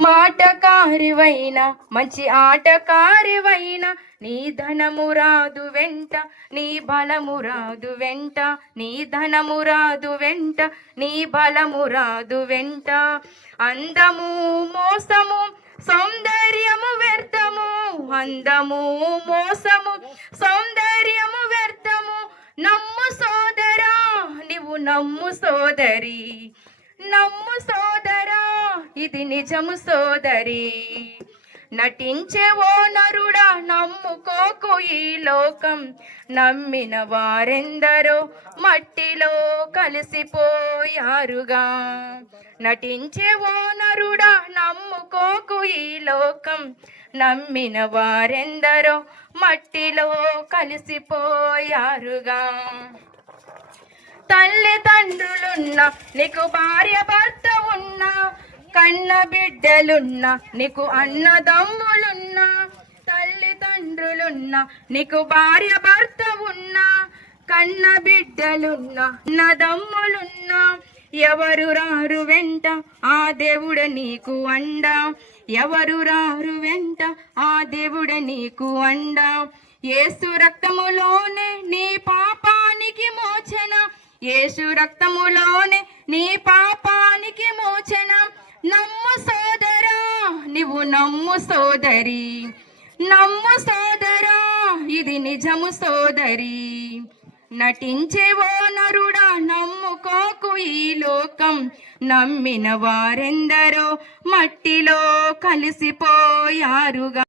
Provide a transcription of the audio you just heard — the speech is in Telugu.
మాటకారివైన మంచి ఆటకారివైన నీ ధనము రాదు వెంట నీ బలము రాదు వెంట నీ ధనము రాదు వెంట నీ బలము రాదు వెంట. అందము మోసము సౌందర్యము వ్యర్థము. అందము మోసము సౌందర్యము వ్యర్థము. నమ్ము సోదరా నీవు నమ్ము సోదరి నమ్ము సోదరి. ఇది నిజము సోదరి. నటించే ఓ నరుడా నమ్ముకోకు ఈ లోకం. నమ్మిన వారెందరో మట్టిలో కలిసిపోయారుగా. నటించే ఓ నరుడా నమ్ముకోకు ఈ లోకం. నమ్మిన వారెందరో మట్టిలో కలిసిపోయారుగా. తల్లిదండ్రులున్న నీకు భార్య భర్త ఉన్నా కన్న బిడ్డలున్న నీకు అన్నదమ్ములున్నా తల్లిదండ్రులున్న నీకు భార్య భర్త ఉన్నా కన్న బిడ్డలున్న అన్నదమ్ములున్నా ఎవరు రారు వెంట ఆ దేవుడ నీకు అండ. ఎవరు రారు వెంట ఆ దేవుడ నీకు అండ. ఏసు రక్తములోనే నీ పాపానికి మోచన. యేసు రక్తములోనే నీ పాప నమ్ము సోదరా నీవు నమ్ము సోదరి. నమ్ము సోదరా ఇది నిజము సోదరి. నటించే ఓ నరుడా నమ్ముకోకు ఈ లోకం. నమ్మిన వారెందరో మట్టిలో కలిసిపోయారుగా.